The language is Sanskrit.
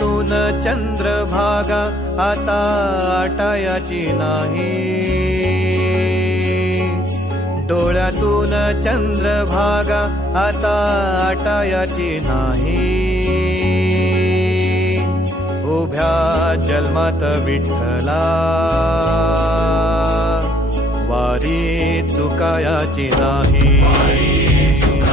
तून चंद्र भागा आता आटायाचि नाहि दोला तून चंद्र आता आटायाचि उभ्या जल्मात विठ्ठला वारी चुकायाची नाही